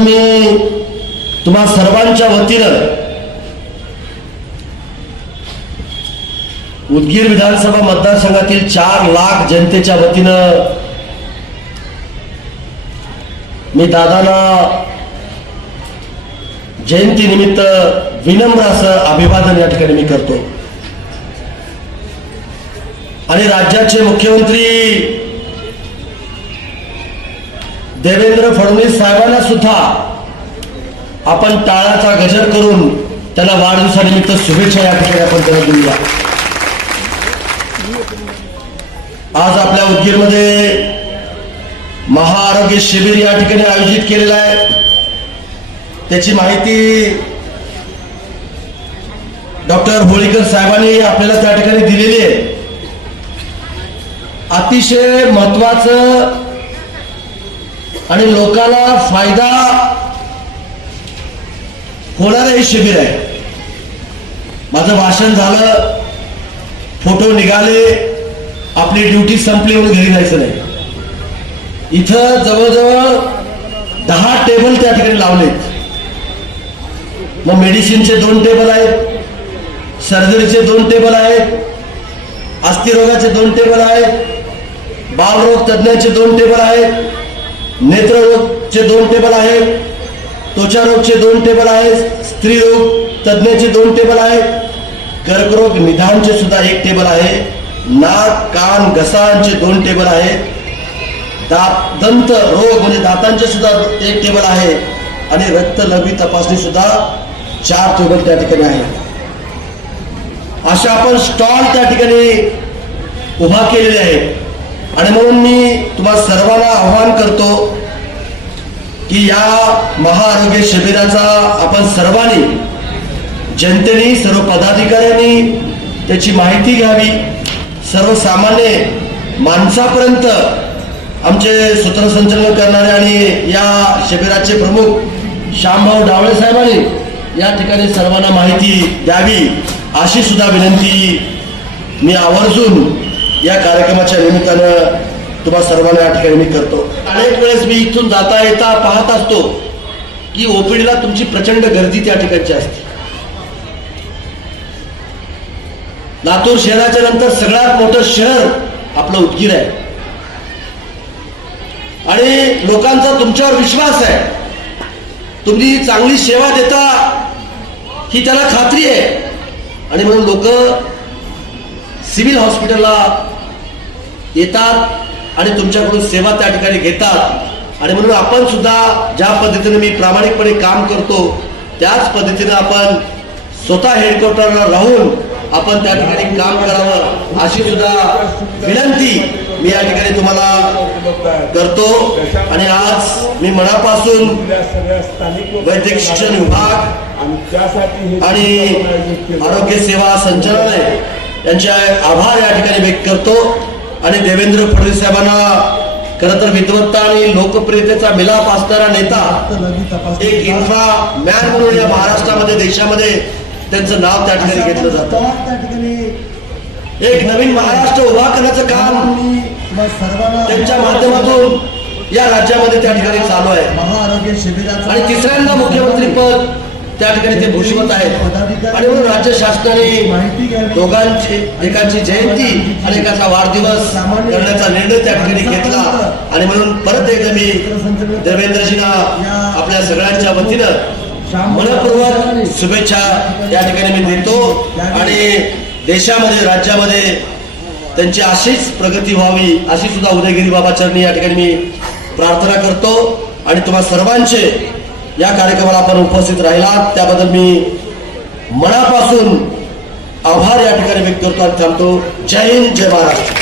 मी तुम्हा सर्वांच्या वतीनं उदगीर विधानसभा मतदारसंघातील 4 लाख जनतेच्या वतीनं मी दादांना जयंती निमित्त विनम्र असं अभिवादन या ठिकाणी मी करतो। आणि राज्याचे मुख्यमंत्री देवेंद्र फडणवीस साहेबांना सुद्धा आपण टाळाचा गजर करून त्यांना वाढदिवसानिमित्त शुभेच्छा या ठिकाणी आपण त्यांना देऊया। आज आपल्या उदगीरमध्ये महाआरोग्य शिबिर या ठिकाणी आयोजित केलेलं आहे। त्याची माहिती डॉक्टर होळीकर साहेबांनी आपल्याला त्या ठिकाणी दिलेली आहे। अतिशय महत्वाचं आणि लोकांना फायदा होणारं हे शिबिर आहे। माझं भाषण झालं, फोटो निघाले, आपली ड्युटी संपली म्हणून घरी जायचं नाही। इथं जवळजवळ 10 टेबल त्या ठिकाणी लावलेत। मग मेडिसिनचे 2 टेबल आहेत, सर्जरीचे 2 टेबल आहेत, अस्थिरोगाचे 2 टेबल आहेत, बालरोग तज्ञाचे 2 टेबल आहेत, नेत्ररोगचे 2 टेबल आहेत, त्वचा रोगचे 2 टेबल आहेत, स्त्री रोग तज्ञाचे 2 टेबल आहेत, कर्करोग निदानचे सुद्धा 1 टेबल आहे, नाक कान घसांचे 2 टेबल आहेत, दंत रोग म्हणजे दातांचे सुद्धा 1 टेबल आहे आणि रक्त लघवी तपासणी सुद्धा 4 टेबल त्या ठिकाणी आहेत। अशा आपण स्टॉल त्या ठिकाणी उभा केलेले आहेत। आणि म्हणून मी तुम्हाला सर्वांना आवाहन करतो की या महाआरोग्य शिबिराचा आपण सर्वांनी, जनतेने, सर्व पदाधिकाऱ्यांनी त्याची माहिती घ्यावी। सर्वसामान्य माणसापर्यंत आमचे सूत्रसंचालन करणारे आणि या शिबिराचे प्रमुख श्यामभाऊ डावळे साहेबांनी या ठिकाणी सर्वांना माहिती द्यावी अशी सुद्धा विनंती मी आवर्जून या कार्यक्रमाच्या निमित्तानं तुम्हा सर्वांना या ठिकाणी मी करतो। अनेक वेळेस मी इथून जाता येता पाहत असतो की ओपीडीला तुमची प्रचंड गर्दी त्या ठिकाणची असते। लातूर शहराच्या नंतर सगळ्यात मोठं शहर आपलं उदगीर आहे आणि लोकांचा तुमच्यावर विश्वास आहे। तुम्ही चांगली सेवा देता ही त्याला खात्री आहे आणि म्हणून लोक सिव्हिल हॉस्पिटलला येतात आणि तुमच्याकडून सेवा त्या ठिकाणी घेतात। आणि म्हणून आपण सुद्धा ज्या पद्धतीने मी प्रामाणिकपणे काम करतो त्याच पद्धतीने आपण स्वतः हेडक्वार्टरला राहून आपण त्या ठिकाणी काम करावं अशी सुद्धा विनंती मी या ठिकाणी तुम्हाला करतो। आणि आज मी मनापासून वैद्यकीय शिक्षण विभाग आणि आरोग्य सेवा संचालनालय यांचे आभार या ठिकाणी व्यक्त करतो। आणि देवेंद्र फडणवीस साहेबांना खरं तर विद्वत्ता आणि लोकप्रियतेचा मिलाप असणारा नेता, एक इन्फ्रा मॅन म्हणून या महाराष्ट्रामध्ये, देशामध्ये त्यांचं नाव त्या ठिकाणी घेतलं जातं। एक नवीन महाराष्ट्र उभा करण्याचं काम त्यांच्या माध्यमातून या राज्यामध्ये त्या ठिकाणी चालू आहे। महाआरोग्य शिबिराचं आणि तिसऱ्यांदा मुख्यमंत्री पद त्या ठिकाणी ते भूषवत आहेत। आणि म्हणून राज्य शासनाने दोघांची, एकाची जयंती आणि एकाचा वाढदिवस करण्याचा निर्णय त्या ठिकाणी घेतला। आणि म्हणून परत एकदा मी देवेंद्रजींना आपल्या सगळ्यांच्या वतीनं मनपूर्वक शुभेच्छा या ठिकाणी मी देतो। आणि देशामध्ये, राज्यामध्ये त्यांची अशीच प्रगती व्हावी अशी सुद्धा उदयगिरी बाबा चरणी या ठिकाणी मी प्रार्थना करतो। आणि तुम्हा सर्वांचे या कार्यक्रमाला आपण उपस्थित राहिलात त्याबद्दल मी मनापासून आभार या ठिकाणी व्यक्त करतो आणि थांबतो। जय हिंद, जय महाराष्ट्र।